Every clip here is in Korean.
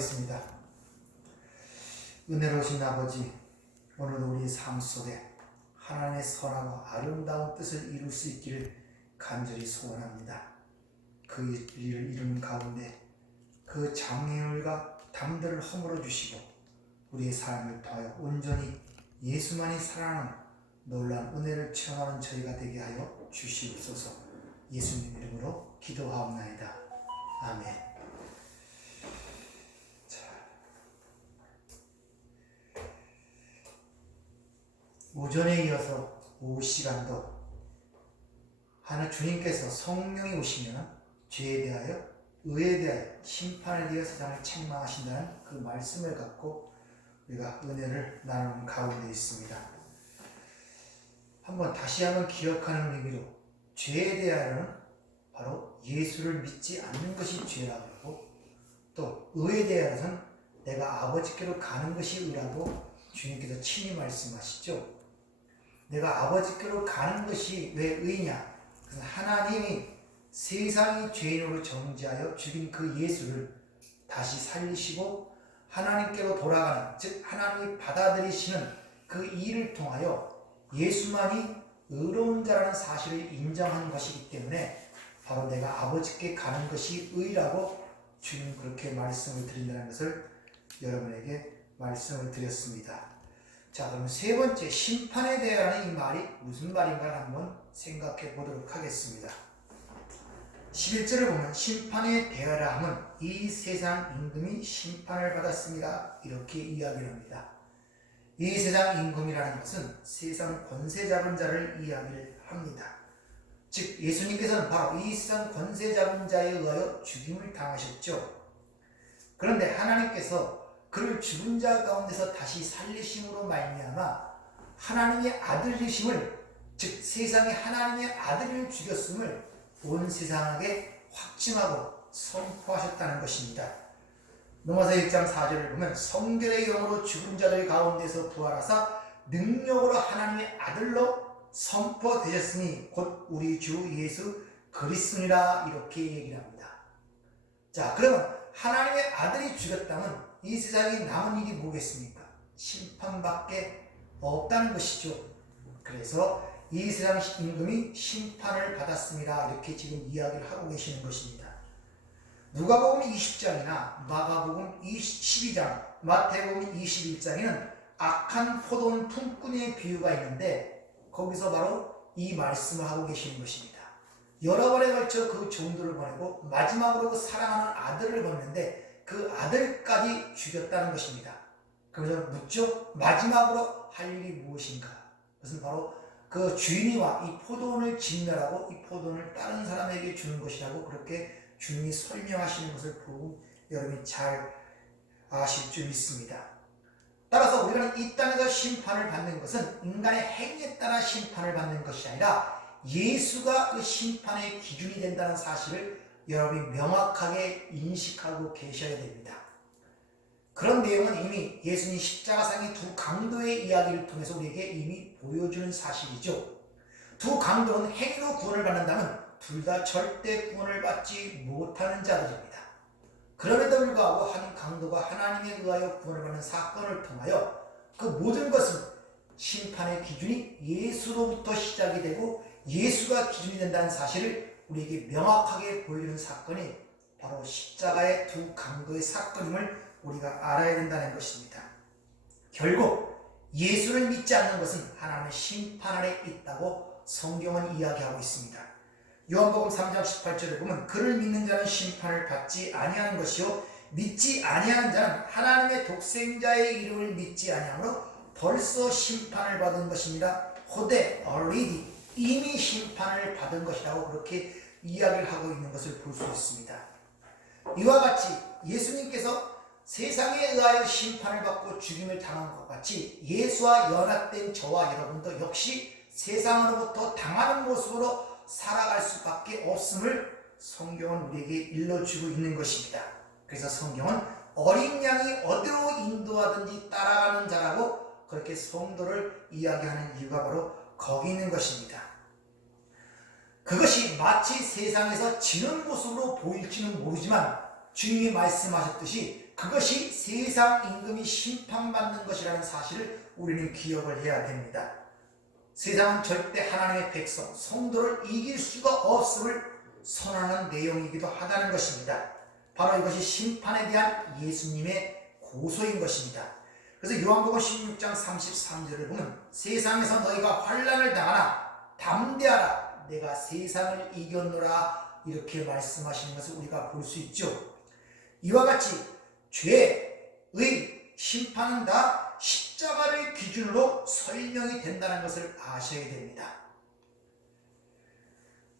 기도하겠습니다. 은혜로우신 아버지, 오늘도 우리의 삶 속에 하나님의 선하고 아름다운 뜻을 이룰 수 있기를 간절히 소원합니다. 그 일을 이루는 가운데 그 장애물과 담들을 허물어 주시고 우리의 삶을 통하여 온전히 예수만이 살아나는 놀라운 은혜를 체험하는 저희가 되게 하여 주시옵소서. 예수님 이름으로 기도하옵나이다. 아멘. 오전에 이어서 오후 시간도 하나님 주님께서 성령이 오시면 죄에 대하여, 의에 대하여, 심판에 대하여 세상을 책망하신다는 그 말씀을 갖고 우리가 은혜를 나누는 가운데 있습니다. 다시 한번 기억하는 의미로 죄에 대하여는 바로 예수를 믿지 않는 것이 죄라고 하고, 또 의에 대하여는 내가 아버지께로 가는 것이 의라고 주님께서 친히 말씀하시죠. 내가 아버지께로 가는 것이 왜 의냐? 그래서 하나님이 세상이 죄인으로 정죄하여 죽인 그 예수를 다시 살리시고 하나님께로 돌아가는, 즉 하나님이 받아들이시는 그 일을 통하여 예수만이 의로운 자라는 사실을 인정한 것이기 때문에 바로 내가 아버지께 가는 것이 의라고 주님 그렇게 말씀을 드린다는 것을 여러분에게 말씀을 드렸습니다. 자, 그럼 세 번째, 심판에 대하여는 이 말이 무슨 말인가 한번 생각해 보도록 하겠습니다. 11절을 보면 심판에 대하여라 함은 이 세상 임금이 심판을 받았습니다. 이렇게 이야기를 합니다. 이 세상 임금이라는 것은 세상 권세 잡은 자를 이야기를 합니다. 즉 예수님께서는 바로 이 세상 권세 잡은 자에 의하여 죽임을 당하셨죠. 그런데 하나님께서 그를 죽은 자 가운데서 다시 살리심으로 말미암아 하나님의 아들이심을, 즉 세상에 하나님의 아들을 죽였음을 온 세상에게 확증하고 선포하셨다는 것입니다. 로마서 1장 4절을 보면 성결의 영으로 죽은 자들 가운데서 부활하사 능력으로 하나님의 아들로 선포되셨으니 곧 우리 주 예수 그리스도니라, 이렇게 얘기를 합니다. 자, 그러면 하나님의 아들이 죽였다면 이 세상에 남은 일이 뭐겠습니까? 심판밖에 없다는 것이죠. 그래서 이 세상 임금이 심판을 받았습니다. 이렇게 지금 이야기를 하고 계시는 것입니다. 누가복음 20장이나 마가복음 12장, 마태복음 21장에는 악한 포도원 품꾼의 비유가 있는데 거기서 바로 이 말씀을 하고 계시는 것입니다. 여러 번에 걸쳐 그 종들을 보내고 마지막으로 그 사랑하는 아들을 보냈는데 그 아들까지 죽였다는 것입니다. 그래서 묻죠. 마지막으로 할 일이 무엇인가? 그것은 바로 그 주인이와 이 포도원을 진멸하고 이 포도원을 다른 사람에게 주는 것이라고 그렇게 주님이 설명하시는 것을 보고 여러분이 잘 아실 줄 믿습니다. 따라서 우리가 이 땅에서 심판을 받는 것은 인간의 행위에 따라 심판을 받는 것이 아니라 예수가 그 심판의 기준이 된다는 사실을 여러분이 명확하게 인식하고 계셔야 됩니다. 그런 내용은 이미 예수님 십자가상의 두 강도의 이야기를 통해서 우리에게 이미 보여주는 사실이죠. 두 강도는 행위로 구원을 받는다면 둘 다 절대 구원을 받지 못하는 자들입니다. 그럼에도 불구하고 한 강도가 하나님에 의하여 구원을 받는 사건을 통하여 그 모든 것은 심판의 기준이 예수로부터 시작이 되고 예수가 기준이 된다는 사실을 우리에게 명확하게 보여주는 사건이 바로 십자가의 두 강도의 사건임을 우리가 알아야 된다는 것입니다. 결국 예수를 믿지 않는 것은 하나님의 심판 아래 있다고 성경은 이야기하고 있습니다. 요한복음 3장 18절을 보면 그를 믿는 자는 심판을 받지 아니하는 것이요 믿지 아니하는 자는 하나님의 독생자의 이름을 믿지 아니하므로 벌써 심판을 받은 것입니다. 호대 already 이미 심판을 받은 것이라고 그렇게 이야기를 하고 있는 것을 볼 수 있습니다. 이와 같이 예수님께서 세상에 의하여 심판을 받고 죽임을 당한 것 같이 예수와 연합된 저와 여러분도 역시 세상으로부터 당하는 모습으로 살아갈 수밖에 없음을 성경은 우리에게 일러주고 있는 것입니다. 그래서 성경은 어린 양이 어디로 인도하든지 따라가는 자라고 그렇게 성도를 이야기하는 이유가 바로 거기 있는 것입니다. 그것이 마치 세상에서 지는 모습으로 보일지는 모르지만 주님이 말씀하셨듯이 그것이 세상 임금이 심판받는 것이라는 사실을 우리는 기억을 해야 됩니다. 세상은 절대 하나님의 백성, 성도를 이길 수가 없음을 선언하는 내용이기도 하다는 것입니다. 바로 이것이 심판에 대한 예수님의 고소인 것입니다. 그래서 요한복음 16장 33절을 보면 세상에서 너희가 환난을 당하나 담대하라 내가 세상을 이겼노라 이렇게 말씀하시는 것을 우리가 볼 수 있죠. 이와 같이 죄의 심판은 다 십자가를 기준으로 설명이 된다는 것을 아셔야 됩니다.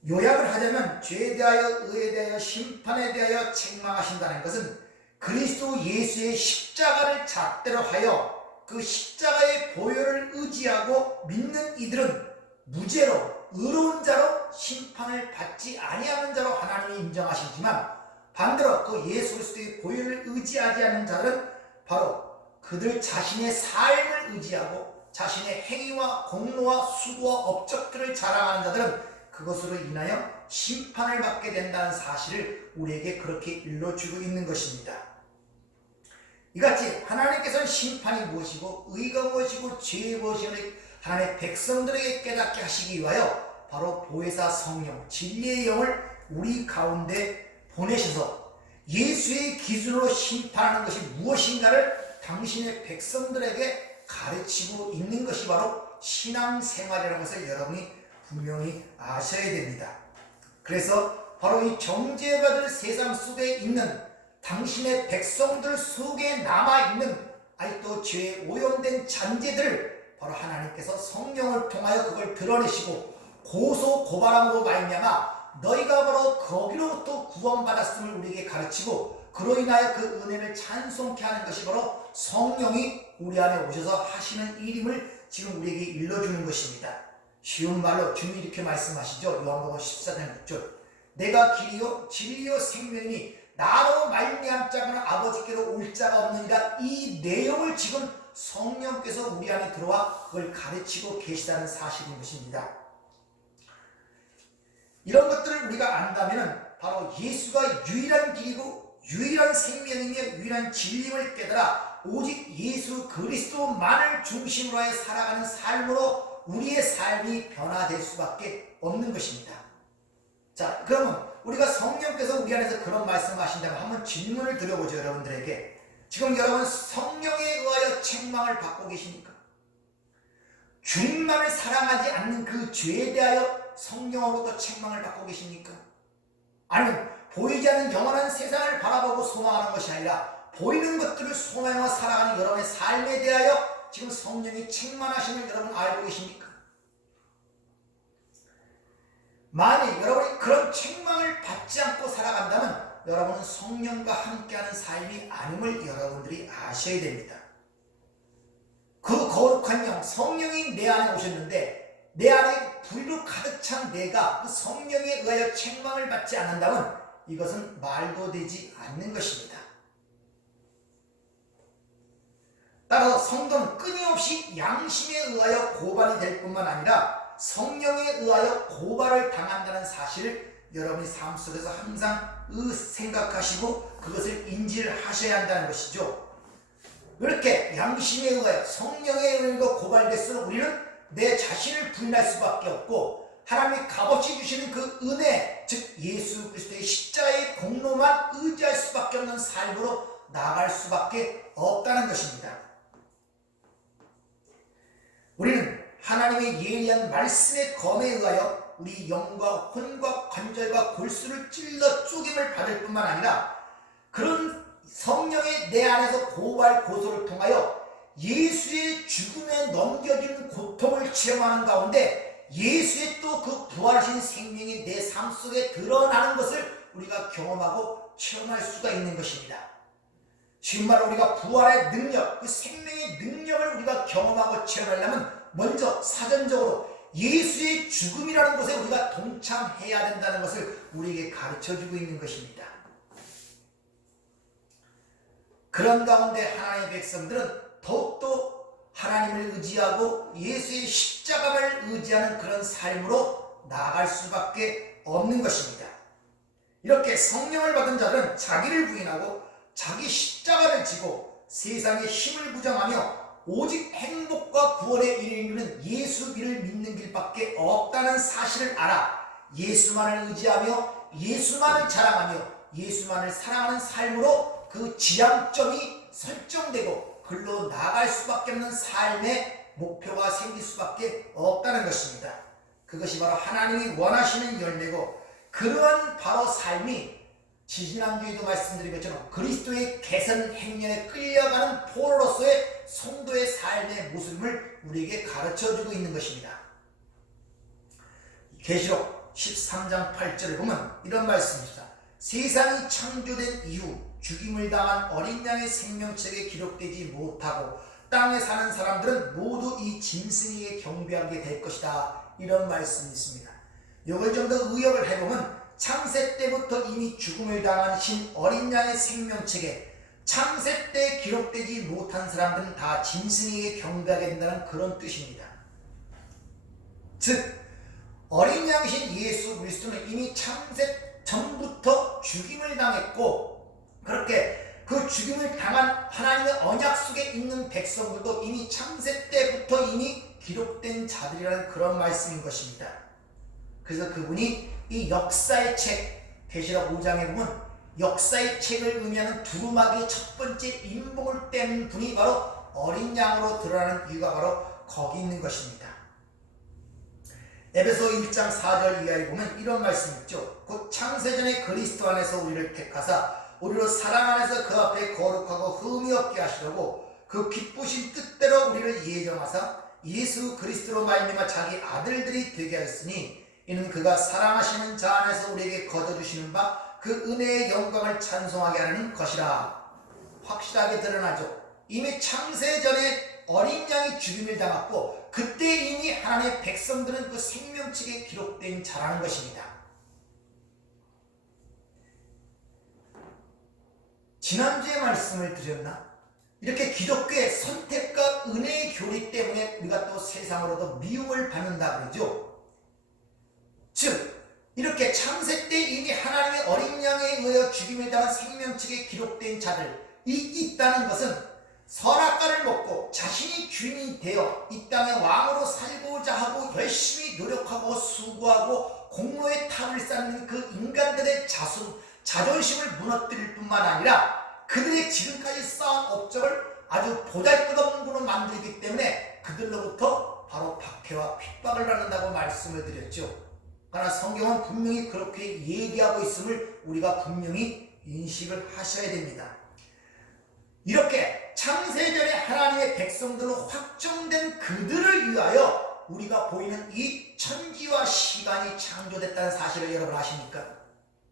요약을 하자면 죄에 대하여 의에 대하여 심판에 대하여 책망하신다는 것은 그리스도 예수의 십자가를 잣대로 하여 그 십자가의 보혈을 의지하고 믿는 이들은 무죄로 의로운 자로 심판을 받지 아니하는 자로 하나님이 인정하시지만 반대로 그 예수 그리스도의 보혈을 의지하지 않는 자들은 바로 그들 자신의 삶을 의지하고 자신의 행위와 공로와 수고와 업적들을 자랑하는 자들은 그것으로 인하여 심판을 받게 된다는 사실을 우리에게 그렇게 일러주고 있는 것입니다. 이같이 하나님께서는 심판이 무엇이고 의가 무엇이고 죄의 무엇이고 하나님의 백성들에게 깨닫게 하시기 위하여 바로 보혜사 성령 진리의 영을 우리 가운데 보내셔서 예수의 기준으로 심판하는 것이 무엇인가를 당신의 백성들에게 가르치고 있는 것이 바로 신앙생활이라는 것을 여러분이 분명히 아셔야 됩니다. 그래서 바로 이 정죄받을 세상 속에 있는 당신의 백성들 속에 남아있는 아직도 죄에 오염된 잔재들을 바로 하나님께서 성령을 통하여 그걸 드러내시고 고소 고발함으로 말미암아 너희가 바로 거기로부터 구원받았음을 우리에게 가르치고 그로 인하여 그 은혜를 찬송케 하는 것이 바로 성령이 우리 안에 오셔서 하시는 일임을 지금 우리에게 일러주는 것입니다. 쉬운 말로 주님이 이렇게 말씀하시죠. 요한복음 14장 6절 내가 길이요 진리요 생명이니 나로 말미암 자는 아버지께로 올 자가 없느니라. 이 내용을 지금 성령께서 우리 안에 들어와 그걸 가르치고 계시다는 사실인 것입니다. 이런 것들을 우리가 안다면 바로 예수가 유일한 길이고 유일한 생명이며 유일한 진리임을 깨달아 오직 예수 그리스도만을 중심으로 하여 살아가는 삶으로 우리의 삶이 변화될 수밖에 없는 것입니다. 자, 그러면 우리가 성령께서 우리 안에서 그런 말씀을 하신다면 한번 질문을 드려보죠. 여러분들에게 지금 여러분 성령에 의하여 책망을 받고 계십니까? 주님만을 사랑하지 않는 그 죄에 대하여 성령으로부터 책망을 받고 계십니까? 아니면 보이지 않는 영원한 세상을 바라보고 소망하는 것이 아니라 보이는 것들을 소망하며 살아가는 여러분의 삶에 대하여 지금 성령이 책망하심을 여러분 알고 계십니까? 만약 여러분이 그런 책망을 받지 않고 살아간다면 여러분은 성령과 함께하는 삶이 아님을 여러분들이 아셔야 됩니다. 그 거룩한 영, 성령이 내 안에 오셨는데 내 안에 불로 가득 찬 내가 그 성령에 의하여 책망을 받지 않는다면 이것은 말도 되지 않는 것입니다. 따라서 성도는 끊임없이 양심에 의하여 고발이 될 뿐만 아니라 성령에 의하여 고발을 당한다는 사실을 여러분의 삶 속에서 항상 생각하시고 그것을 인지를 하셔야 한다는 것이죠. 이렇게 양심에 의하여 성령에 의하여 고발될수록 우리는 내 자신을 부인할 수밖에 없고 하나님이 값없이 주시는 그 은혜, 즉 예수 그리스도의 십자가의 공로만 의지할 수밖에 없는 삶으로 나아갈 수밖에 없다는 것입니다. 우리는 하나님의 예리한 말씀의 검에 의하여 우리 영과 혼과 관절과 골수를 찔러 쪼김을 받을 뿐만 아니라 그런 성령의 내 안에서 고발 고소를 통하여 예수의 죽음에 넘겨지는 고통을 체험하는 가운데 예수의 또 그 부활하신 생명이 내 삶 속에 드러나는 것을 우리가 경험하고 체험할 수가 있는 것입니다. 지금 바로 우리가 부활의 능력, 그 생명의 능력을 우리가 경험하고 체험하려면 먼저 사전적으로 예수의 죽음이라는 것에 우리가 동참해야 된다는 것을 우리에게 가르쳐주고 있는 것입니다. 그런 가운데 하나님의 백성들은 더욱더 하나님을 의지하고 예수의 십자가를 의지하는 그런 삶으로 나아갈 수밖에 없는 것입니다. 이렇게 성령을 받은 자들은 자기를 부인하고 자기 십자가를 지고 세상의 힘을 부정하며 오직 행복과 구원에 이르는 예수 길을 믿는 길밖에 없다는 사실을 알아 예수만을 의지하며 예수만을 자랑하며 예수만을 사랑하는 삶으로 그 지향점이 설정되고 글로 나아갈 수밖에 없는 삶의 목표가 생길 수밖에 없다는 것입니다. 그것이 바로 하나님이 원하시는 열매고 그러한 바로 삶이 지지난주에도 말씀드린 것처럼 그리스도의 개선 행렬에 끌려가는 포로로서의 성도의 삶의 모습을 우리에게 가르쳐주고 있는 것입니다. 계시록 13장 8절에 보면 이런 말씀입니다. 세상이 창조된 이후 죽임을 당한 어린 양의 생명책에 기록되지 못하고 땅에 사는 사람들은 모두 이 짐승에게 경배하게 될 것이다. 이런 말씀이 있습니다. 이걸 좀 더 의역을 해보면 창세 때부터 이미 죽음을 당하신 어린 양의 생명책에 창세 때 기록되지 못한 사람들은 다 짐승에게 경배하게 된다는 그런 뜻입니다. 즉 어린 양이신 예수 그리스도는 이미 창세 전부터 죽임을 당했고 그렇게 그 죽임을 당한 하나님의 언약 속에 있는 백성들도 이미 창세 때부터 이미 기록된 자들이라는 그런 말씀인 것입니다. 그래서 그분이 이 역사의 책 계시록 5장에 보면 역사의 책을 의미하는 두루마기의 첫 번째 인봉을 뗀 분이 바로 어린 양으로 드러나는 이유가 바로 거기 있는 것입니다. 에베소 1장 4절 이하에 보면 이런 말씀이 있죠. 곧 창세전에 그리스도 안에서 우리를 택하사 우리로 사랑 안에서 그 앞에 거룩하고 흠이 없게 하시려고 그 기쁘신 뜻대로 우리를 예정하사 예수 그리스도로 말미암아 자기 아들들이 되게 하였으니 이는 그가 사랑하시는 자 안에서 우리에게 거둬주시는 바 그 은혜의 영광을 찬송하게 하는 것이라. 확실하게 드러나죠. 이미 창세전에 어린 양이 죽임을 당했고 그때 이미 하나님의 백성들은 그 생명책에 기록된 자라는 것입니다. 지난주에 말씀을 드렸나? 이렇게 기독교의 선택과 은혜의 교리 때문에 우리가 또 세상으로도 미움을 받는다 그러죠. 즉 이렇게 창세 때 이미 하나님의 어린 양에 의하여 죽임을 당한 생명책에 기록된 자들이 있다는 것은 선악과를 먹고 자신이 주인이 되어 이 땅의 왕으로 살고자 하고 열심히 노력하고 수고하고 공로의 탑을 쌓는 그 인간들의 자존심을 무너뜨릴 뿐만 아니라 그들의 지금까지 쌓은 업적을 아주 보잘것없는 분으로 만들기 때문에 그들로부터 바로 박해와 핍박을 받는다고 말씀을 드렸죠. 그러나 성경은 분명히 그렇게 얘기하고 있음을 우리가 분명히 인식을 하셔야 됩니다. 이렇게 창세전에 하나님의 백성들로 확정된 그들을 위하여 우리가 보이는 이 천지와 시간이 창조됐다는 사실을 여러분 아십니까?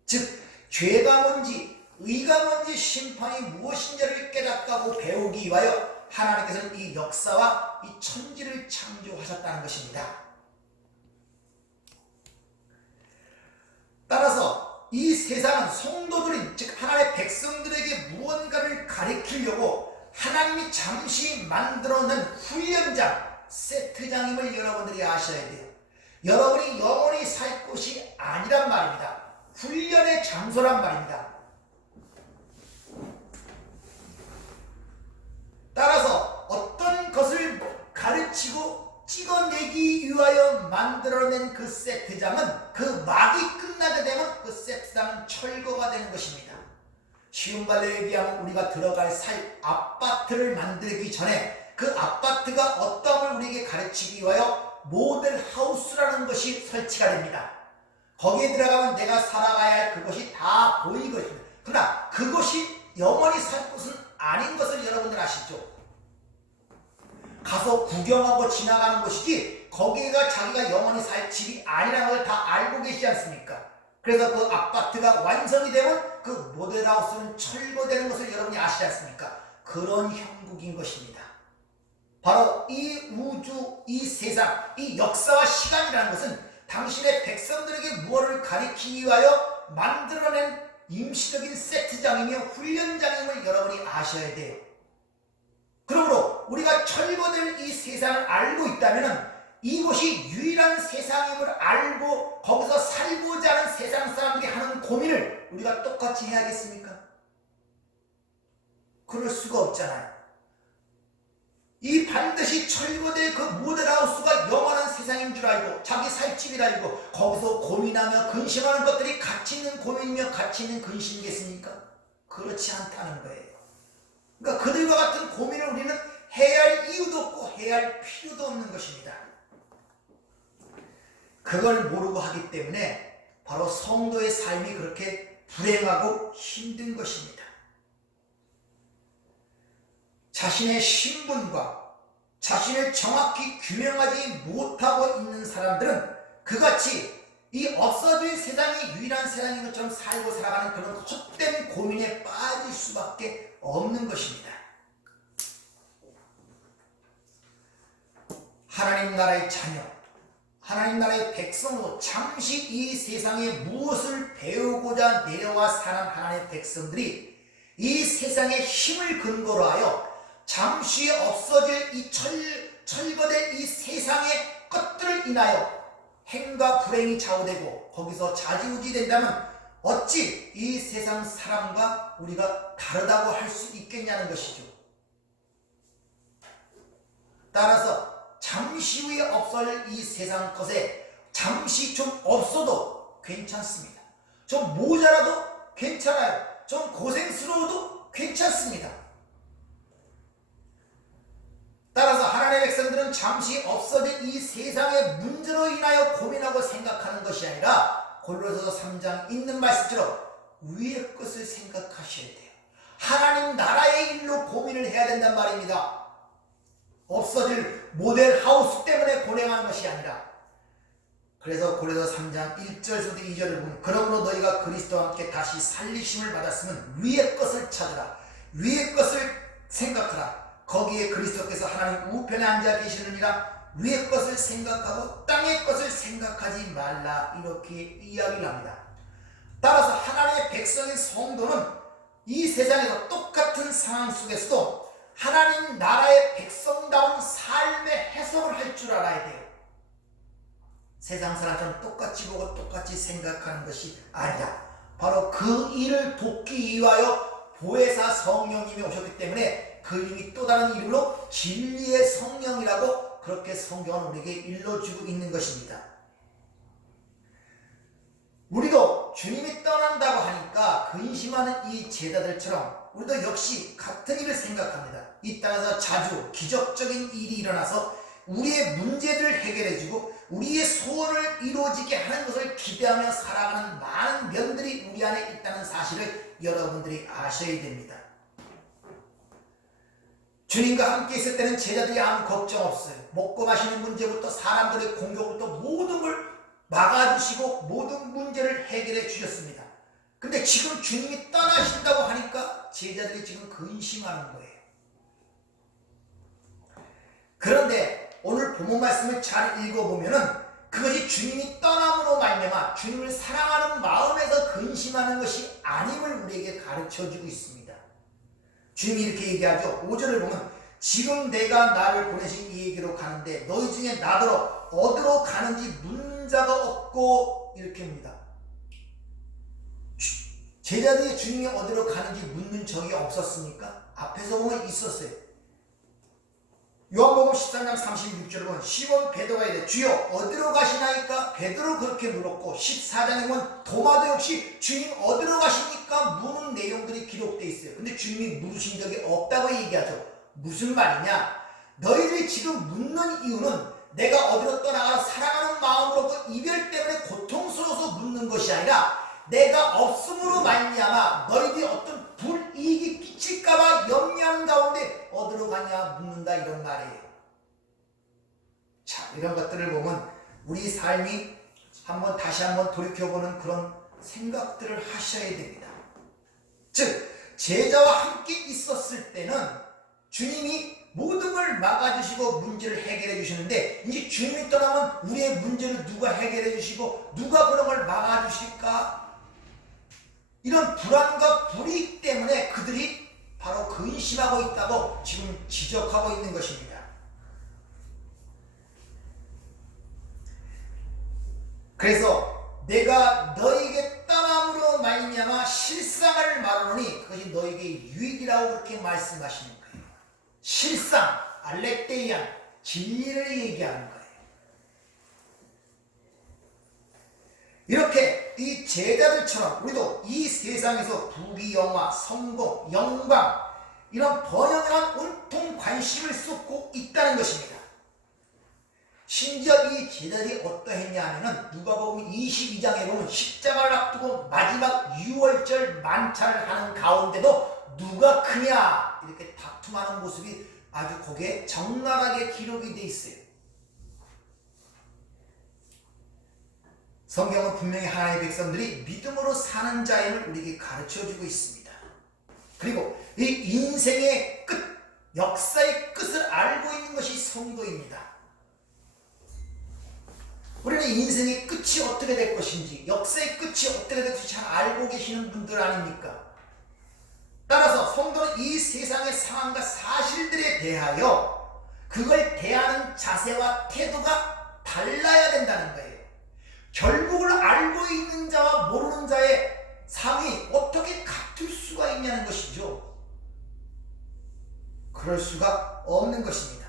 즉 죄가 뭔지 의가 뭔지 심판이 무엇인지를 깨닫고 배우기 위하여 하나님께서는 이 역사와 이 천지를 창조하셨다는 것입니다. 따라서 이 세상은 성도들인 즉 하나님의 백성들에게 무언가를 가리키려고 하나님이 잠시 만들어낸 훈련장, 세트장임을 여러분들이 아셔야 돼요. 여러분이 영원히 살 곳이 아니란 말입니다. 훈련의 장소란 말입니다. 따라서 어떤 것을 가르치고 찍어내기 위하여 만들어낸 그 세트장은 그 막이 끝나게 되면 그 세트장은 철거가 되는 것입니다. 쉬운 말로 얘기하면 우리가 들어갈 살 아파트를 만들기 전에 그 아파트가 어떤 걸 우리에게 가르치기 위하여 모델 하우스라는 것이 설치가 됩니다. 거기에 들어가면 내가 살아가야 할 그것이 다 보이거든요. 그러나 그것이 영원히 살 곳은 아닌 것을 여러분들 아시죠? 가서 구경하고 지나가는 것이지 거기가 자기가 영원히 살 집이 아니라는 걸 다 알고 계시지 않습니까? 그래서 그 아파트가 완성이 되면 그 모델하우스는 철거되는 것을 여러분이 아시지 않습니까? 그런 형국인 것입니다. 바로 이 우주, 이 세상, 이 역사와 시간이라는 것은 당신의 백성들에게 무엇을 가리키기 위하여 만들어낸 임시적인 세트장이며 훈련장임을 여러분이 아셔야 돼요. 그러므로 우리가 철거될 이 세상을 알고 있다면 이곳이 유일한 세상임을 알고 거기서 살고자 하는 세상 사람들이 하는 고민을 우리가 똑같이 해야겠습니까? 그럴 수가 없잖아요. 이 반드시 철거될 그 모델하우스가 영원한 세상인 줄 알고 자기 살집이라 알고 거기서 고민하며 근심하는 것들이 가치 있는 고민이며 가치 있는 근심이겠습니까? 그렇지 않다는 거예요. 그러니까 그들과 같은 고민을 우리는 해야 할 이유도 없고 해야 할 필요도 없는 것입니다. 그걸 모르고 하기 때문에 바로 성도의 삶이 그렇게 불행하고 힘든 것입니다. 자신의 신분과 자신을 정확히 규명하지 못하고 있는 사람들은 그같이 이 없어질 세상이 유일한 세상인 것처럼 살고 살아가는 그런 헛된 고민에 빠질 수밖에 없는 것입니다. 하나님 나라의 자녀, 하나님 나라의 백성으로 잠시 이 세상에 무엇을 배우고자 내려와 사는 하나님의 백성들이 이 세상의 힘을 근거로 하여 잠시 없어질 이 철거될 이 세상의 것들을 인하여 행과 불행이 좌우되고 거기서 좌지우지 된다면 어찌 이 세상 사람과 우리가 다르다고 할 수 있겠냐는 것이죠. 따라서 잠시 후에 없어질 이 세상 것에 잠시 좀 없어도 괜찮습니다. 좀 모자라도 괜찮아요. 좀 고생스러워도 괜찮습니다. 따라서 하나님의 백성들은 잠시 없어질 이 세상의 문제로 인하여 고민하고 생각하는 것이 아니라 골로새서 3장 있는 말씀처럼 위의 것을 생각하셔야 돼요. 하나님 나라의 일로 고민을 해야 된단 말입니다. 없어질 모델 하우스 때문에 고생하는 것이 아니라. 그래서 골로새 3장 1절에서부터 2절을 보면 그러므로 너희가 그리스도와 함께 다시 살리심을 받았으면 위의 것을 찾으라. 위의 것을 생각하라. 거기에 그리스도께서 하나님 우편에 앉아 계시느니라. 위의 것을 생각하고 땅의 것을 생각하지 말라. 이렇게 이야기를 합니다. 따라서 하나님의 백성인 성도는 이 세상에서 똑같은 상황 속에서도 하나님 나라의 백성다운 삶의 해석을 할 줄 알아야 돼요. 세상 사람처럼 똑같이 보고 똑같이 생각하는 것이 아니라 바로 그 일을 돕기 위하여 보혜사 성령님이 오셨기 때문에 그 이름이 또 다른 이름으로 진리의 성령이라고 그렇게 성경은 우리에게 일러주고 있는 것입니다. 우리도 주님이 떠난다고 하니까 근심하는 이 제자들처럼 우리도 역시 같은 일을 생각합니다. 이 땅에서 자주 기적적인 일이 일어나서 우리의 문제들을 해결해주고 우리의 소원을 이루어지게 하는 것을 기대하며 살아가는 많은 면들이 우리 안에 있다는 사실을 여러분들이 아셔야 됩니다. 주님과 함께 있을 때는 제자들이 아무 걱정 없어요. 먹고 마시는 문제부터 사람들의 공격부터 모든 걸 막아주시고 모든 문제를 해결해 주셨습니다. 근데 지금 주님이 떠나신다고 하니까 제자들이 지금 근심하는 거예요. 그런데 오늘 본문 말씀을 잘 읽어보면은 그것이 주님이 떠남으로 말미암아 주님을 사랑하는 마음에서 근심하는 것이 아님을 우리에게 가르쳐주고 있습니다. 주님이 이렇게 얘기하죠. 5절을 보면 지금 내가 나를 보내신 이에게로 가는데 너희 중에 나더러 어디로 가는지 묻는 자가 없고 이렇게 합니다. 제자들이 주님이 어디로 가는지 묻는 적이 없었습니까? 앞에서 보면 있었어요. 요한복음 13장 36절을 보면 시몬 베드로가 이래 주여 어디로 가시나이까? 베드로 그렇게 물었고 14장에 보면 도마도 역시 주님 어디로 가십니까? 묻는 내용들이 기록되어 있어요. 근데 주님이 물으신 적이 없다고 얘기하죠. 무슨 말이냐? 너희들이 지금 묻는 이유는 내가 어디로 떠나가서 사랑하는 마음으로 그 이별 때문에 고통스러워서 묻는 것이 아니라 내가 없음으로 말미암아 너희들이 어떤 불이익이 끼칠까봐 염려하는 가운데 어디로 가냐 묻는다 이런 말이에요. 자, 이런 것들을 보면 우리 삶이 다시 한번 돌이켜보는 그런 생각들을 하셔야 됩니다. 즉 제자와 함께 있었을 때는 주님이 모든 걸 막아주시고 문제를 해결해 주시는데 이제 주님이 떠나면 우리의 문제를 누가 해결해 주시고 누가 그런 걸 막아주실까? 이런 불안과 불이익 때문에 그들이 바로 근심하고 있다고 지금 지적하고 있는 것입니다. 그래서 내가 너에게 떠남으로 말미암아 실상을 말하노니 그것이 너에게 유익이라 진리라고 그렇게 말씀하시는 거예요. 실상 알렉데이안 진리를 얘기하는 거예요. 이렇게 이 제자들처럼 우리도 이 세상에서 부귀영화, 성공, 영광 이런 번영에만 온통 관심을 쏟고 있다는 것입니다. 심지어 이 제자들이 어떠했냐 하면은 누가복음 22장에 보면 십자가를 앞두고 마지막 유월절 만찬을 하는 가운데도 누가 크냐 이렇게 다툼하는 모습이 아주 거기에 적나라하게 기록이 돼 있어요. 성경은 분명히 하나님의 백성들이 믿음으로 사는 자임을 우리에게 가르쳐주고 있습니다. 그리고 이 인생의 끝, 역사의 끝을 알고 있는 것이 성도입니다. 우리는 인생의 끝이 어떻게 될 것인지, 역사의 끝이 어떻게 될 것인지 잘 알고 계시는 분들 아닙니까? 따라서 성도는 이 세상의 상황과 사실들에 대하여 그걸 대하는 자세와 태도가 달라야 된다는 거예요. 결국을 알고 있는 자와 모르는 자의 삶이 어떻게 같을 수가 있냐는 것이죠. 그럴 수가 없는 것입니다.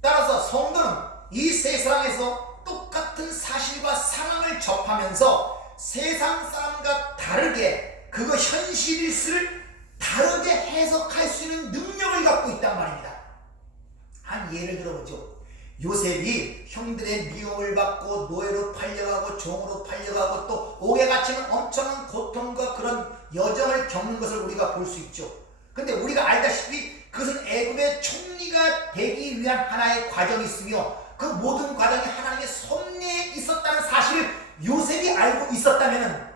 따라서 성도는 이 세상에서 똑같은 사실과 상황을 접하면서 세상 사람과 다르게 그거 현실일수를 다르게 해석할 수 있는 능력을 갖고 있단 말입니다. 한 예를 들어보죠. 요셉이 형들의 미움을 받고 노예로 팔려가고 종으로 팔려가고 또 옥에 갇히는 엄청난 고통과 그런 여정을 겪는 것을 우리가 볼 수 있죠. 근데 우리가 알다시피 그것은 애굽의 총리가 되기 위한 하나의 과정이 있으며 그 모든 과정이 하나님의 섭리에 있었다는 사실을 요셉이 알고 있었다면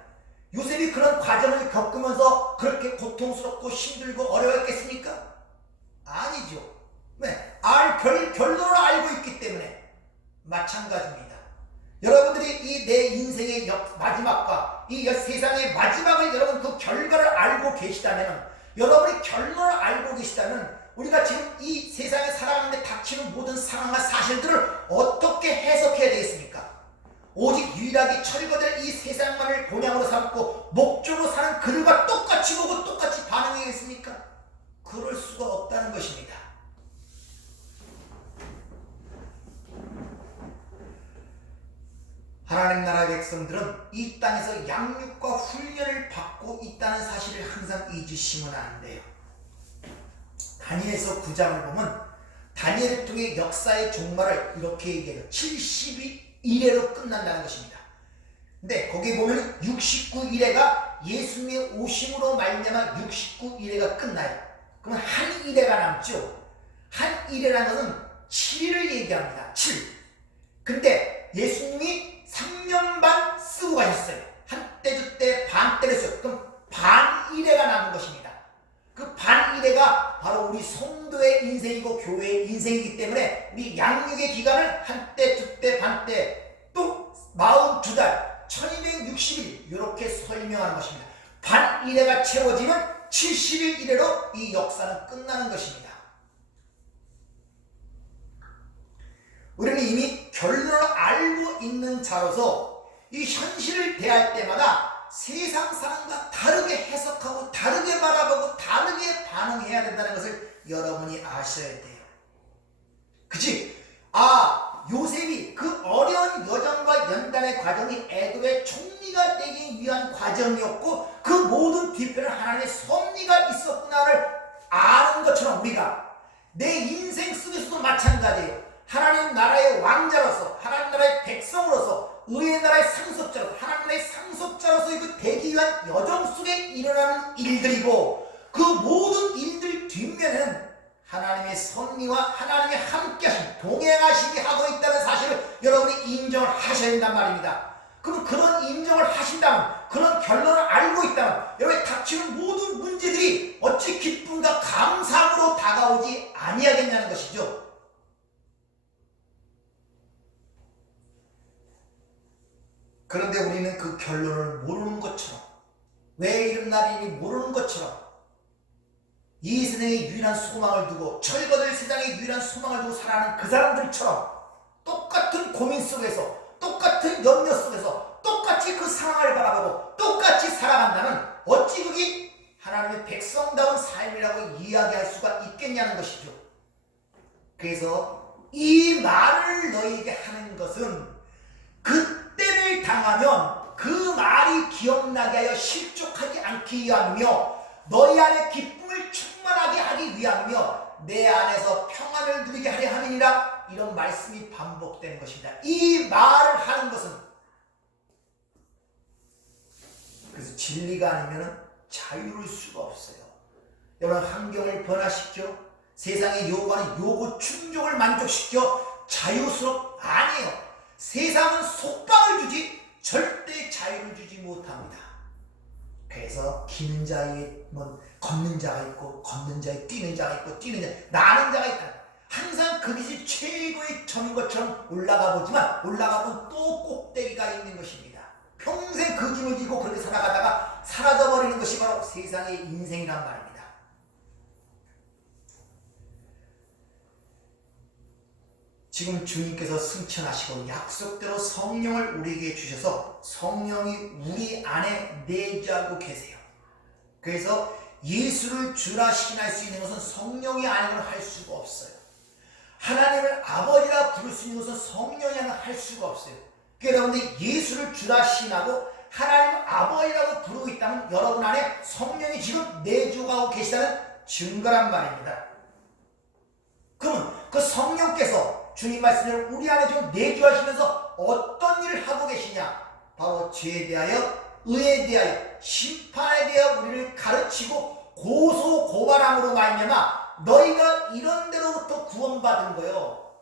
요셉이 그런 과정을 겪으면서 그렇게 고통스럽고 힘들고 어려웠겠습니까? 아니죠. 왜? 결론을 알고 있기 때문에 마찬가지입니다. 여러분들이 이 내 인생의 마지막과 이 세상의 마지막을 여러분 그 결과를 알고 계시다면 여러분이 결론을 알고 계시다면 우리가 지금 이 세상에 살아가는데 닥치는 모든 상황과 사실들을 어떻게 해석해야 되겠습니까? 오직 유일하게 철거될 이 세상만을 본향으로 삼고 목적으로 사는 그들과 똑같이 보고 똑같이 반응하겠습니까? 그럴 수가 없다는 것입니다. 하나님 나라의 백성들은 이 땅에서 양육과 훈련을 받고 있다는 사실을 항상 잊으시면 안 돼요. 다니엘서 9장을 보면 다니엘을 통해 역사의 종말을 이렇게 얘기해요. 70일에로 끝난다는 것입니다. 근데 거기 보면 69일에가 예수님의 오심으로 말미암아 69일에가 끝나요. 그러면 한 일회가 남죠. 한 일회라는 것은 7일을 얘기합니다. 7. 근데 예수님이 3년 반 쓰고 가셨어요. 한때 주때 반때를 썼어요. 그럼 반일회가 남은 것입니다. 그 반일회가 바로 우리 성도의 인생이고 교회의 인생이기 때문에 우리 양육의 기간을 한때 주때 반때 또 42달 1260일 이렇게 설명하는 것입니다. 반일회가 채워지면 70일 이래로 이 역사는 끝나는 것입니다. 우리는 이미 결론을 알고 있는 자로서 이 현실을 대할 때마다 세상 사람과 다르게 해석하고 다르게 바라보고 다르게 반응해야 된다는 것을 여러분이 아셔야 돼요. 그치? 요셉이 그 어려운 여정과 연단의 과정이 애굽의 총리가 되기 위한 과정이었고 그 모든 뒤편에 하나님의 섭리가 있었구나를 아는 것처럼 우리가 내 인생 속에서도 마찬가지예요. 하나님 나라의 왕자로서 하나님 나라의 백성으로서 의의 나라의 상속자로서 하나님 나라의 상속자로서 그 되기 위한 여정 속에 일어나는 일들이고 그 모든 일들 뒷면에는 하나님의 섭리와 하나님의 함께하심 동행하심이 하고 있다는 사실을 여러분이 인정을 하셔야 된단 말입니다. 그럼 그런 인정을 하신다면 그런 결론을 알고 있다면 여러분이 닥치는 모든 문제들이 어찌 기쁨과 감사함으로 다가오지 아니하겠냐는 것이죠. 그런데 우리는 그 결론을 모르는 것처럼 왜 이런 날이니 모르는 것처럼 이 세상에 유일한 소망을 두고 철거될 세상에 유일한 소망을 두고 살아가는 그 사람들처럼 똑같은 고민 속에서 똑같은 염려 속에서 똑같이 그 상황을 바라보고 똑같이 살아간다면 어찌 그게 하나님의 백성다운 삶이라고 이야기할 수가 있겠냐는 것이죠. 그래서 이 말을 너희에게 하는 것은 그때를 당하면 그 말이 기억나게 하여 실족하지 않기 위함이며 너희 안에 기쁨을 충만하게 하기 위함이며 내 안에서 평안을 누리게 하려 함이니라. 이런 말씀이 반복되는 것입니다. 이 말을 하는 것은, 그래서 진리가 아니면 자유로울 수가 없어요. 여러분, 환경을 변화시켜 세상에 요구하는 요구 충족을 만족시켜 자유스럽 아니에요. 세상은 속박을 주지 절대 자유를 주지 못합니다. 그래서 기는 자에 걷는 자가 있고 걷는 자에 뛰는 자가 있고 뛰는 자에 나는 자가 있다. 항상 그 길이 최고의 점인 것처럼 올라가 보지만 올라가면 또 꼭대기가 있는 것입니다. 평생 그 짐을 지고 그렇게 살아가다가 사라져버리는 것이 바로 세상의 인생이란 말입니다. 지금 주님께서 승천하시고 약속대로 성령을 우리에게 주셔서 성령이 우리 안에 내주하고 계세요. 그래서 예수를 주라 시인할 수 있는 것은 성령이 아니고는 할 수가 없어요. 하나님을 아버지라 부를 수 있는 것은 성령이 아니면 할 수가 없어요. 그러니까 여러분들 예수를 주라 시인하고 하나님 아버지라고 부르고 있다면 여러분 안에 성령이 지금 내주하고 계시다는 증거란 말입니다. 그러면 그 성령께서 주님 말씀대로 우리 안에 지금 내주하시면서 어떤 일을 하고 계시냐? 바로 죄에 대하여, 의에 대하여, 심판에 대하여 우리를 가르치고 고소 고발함으로 말미암아 너희가 이런 데로부터 구원받은 거예요.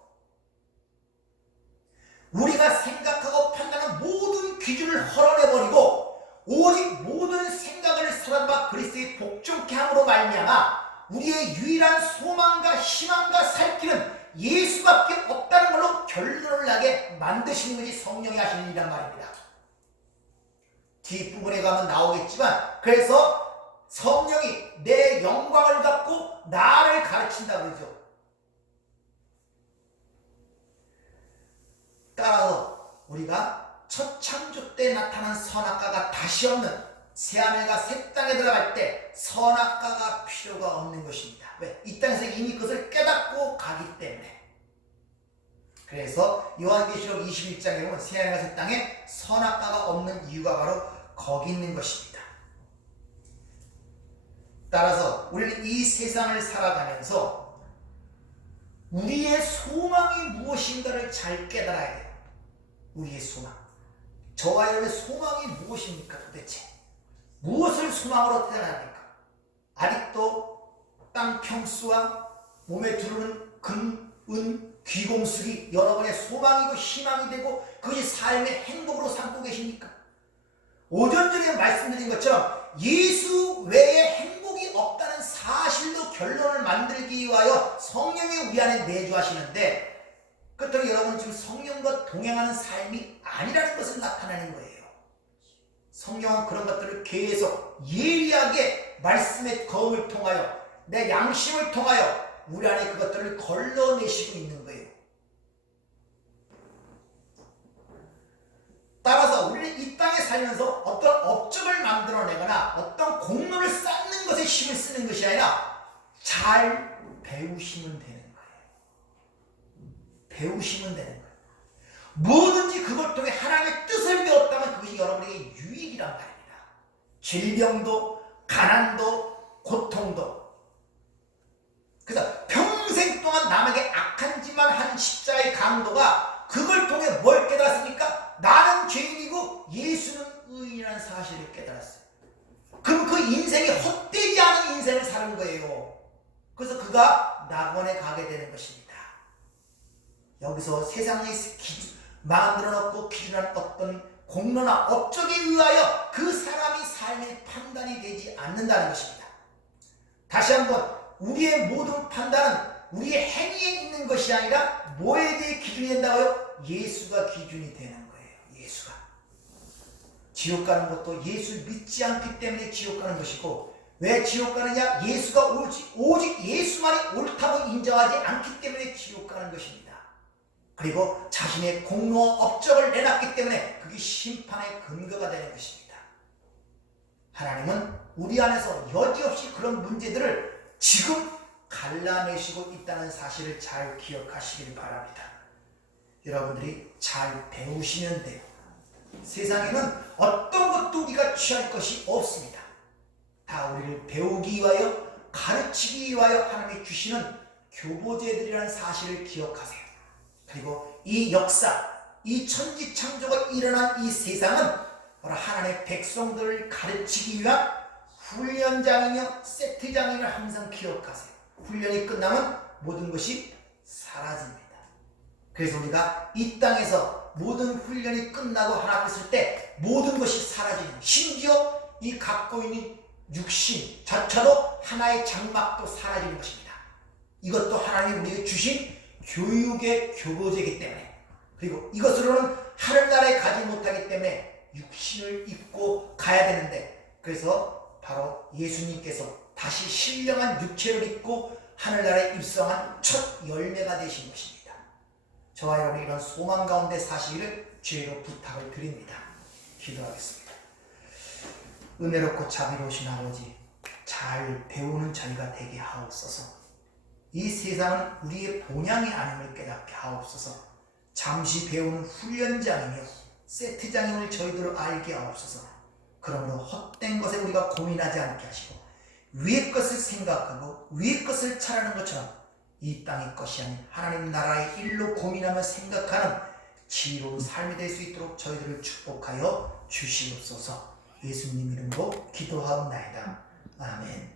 우리가 생각하고 판단하는 모든 기준을 헐어내버리고 오직 모든 생각을 사랑과 그리스도의 복종케 함으로 말미암아 우리의 유일한 소망과 희망과 살 길은 예수밖에 없다는 걸로 결론을 나게 만드시는 것이 성령이 하시는 일이란 말입니다. 뒷부분에 가면 나오겠지만, 그래서 성령이 내 영광을 갖고 나를 가르친다 그러죠. 따라서 우리가 첫 창조 때 나타난 선악과가 다시 없는 새하늘과 새 땅에 들어갈 때 선악과가 필요가 없는 것입니다. 왜? 이 땅에서 이미 그것을 깨닫고 가기 때문에. 그래서 요한계시록 21장에 보면 새하늘과 새 땅에 선악과가 없는 이유가 바로 거기 있는 것입니다. 따라서 우리는 이 세상을 살아가면서 우리의 소망이 무엇인가를 잘 깨달아야 돼요. 우리의 소망. 저와 여러분의 소망이 무엇입니까 도대체? 무엇을 소망으로 태어납니까? 아직도 땅 평수와 몸에 두르는 금, 은, 귀공술이 여러분의 소망이고 희망이 되고 그것이 삶의 행복으로 삼고 계십니까? 오전 전에 말씀드린 것처럼 예수 외에 행복이 없다는 사실로 결론을 만들기 위하여 성령이 우리 안에 내주하시는데 그렇다면 여러분은 지금 성령과 동행하는 삶이 아니라는 것을 나타내는 거예요. 성령은 그런 것들을 계속 예리하게 말씀의 검을 통하여 내 양심을 통하여 우리 안에 그것들을 걸러내시고 있는 거예요. 따라서 우리는 이 땅에 살면서 어떤 업적을 만들어내거나 어떤 공로를 쌓는 것에 힘을 쓰는 것이 아니라 잘 배우시면 되는 거예요. 배우시면 되는 거예요. 뭐든지 그걸 통해 하나님의 뜻을 배웠다면 그것이 여러분에게 유익이란 말입니다. 질병도, 가난도, 고통도. 그래서 평생 동안 남에게 악한 짓만 한 십자가의 강도가 그걸 통해 뭘 깨달았습니까? 나는 죄인이고 예수는 의인이라는 사실을 깨달았어요. 그럼 그 인생이 헛되지 않은 인생을 사는 거예요. 그래서 그가 낙원에 가게 되는 것입니다. 여기서 세상에 만들어 놓고 기준한 어떤 공로나 업적에 의하여 그 사람이 삶의 판단이 되지 않는다는 것입니다. 다시 한번 우리의 모든 판단은 우리의 행위에 있는 것이 아니라 뭐에 대해 기준이 된다고요? 예수가 기준이 되는 거예요. 예수가. 지옥 가는 것도 예수를 믿지 않기 때문에 지옥 가는 것이고 왜 지옥 가느냐? 예수가 오직 예수만이 옳다고 인정하지 않기 때문에 지옥 가는 것입니다. 그리고 자신의 공로와 업적을 내놨기 때문에 그게 심판의 근거가 되는 것입니다. 하나님은 우리 안에서 여지없이 그런 문제들을 지금 갈라내시고 있다는 사실을 잘 기억하시길 바랍니다. 여러분들이 잘 배우시면 돼요. 세상에는 어떤 것도 우리가 취할 것이 없습니다. 다 우리를 배우기 위하여, 가르치기 위하여 하나님이 주시는 교보제들이라는 사실을 기억하세요. 그리고 이 역사, 이 천지창조가 일어난 이 세상은 바로 하나님의 백성들을 가르치기 위한 훈련장이며 세트장임을 항상 기억하세요. 훈련이 끝나면 모든 것이 사라집니다. 그래서 우리가 이 땅에서 모든 훈련이 끝나고 하나 했을 때 모든 것이 사라지는, 심지어 이 갖고 있는 육신 자체도 하나의 장막도 사라지는 것입니다. 이것도 하나님이 우리에게 주신 교육의 교보제이기 때문에, 그리고 이것으로는 하늘나라에 가지 못하기 때문에 육신을 입고 가야 되는데, 그래서 바로 예수님께서 다시 신령한 육체를 입고 하늘나라에 입성한 첫 열매가 되신 것입니다. 저와 여러분이 이런 소망 가운데 사시기를 주의로 부탁을 드립니다. 기도하겠습니다. 은혜롭고 자비로우신 아버지, 잘 배우는 저희가 되게 하옵소서. 이 세상은 우리의 본향이 아님을 깨닫게 하옵소서. 잠시 배우는 훈련장이며 세트장임을 저희들을 알게 하옵소서. 그러므로 헛된 것에 우리가 고민하지 않게 하시고 위의 것을 생각하고 위의 것을 차라는 것처럼 이 땅의 것이 아닌 하나님 나라의 일로 고민하며 생각하는 지혜로운 삶이 될 수 있도록 저희들을 축복하여 주시옵소서. 예수님 이름으로 기도하옵나이다. 아멘.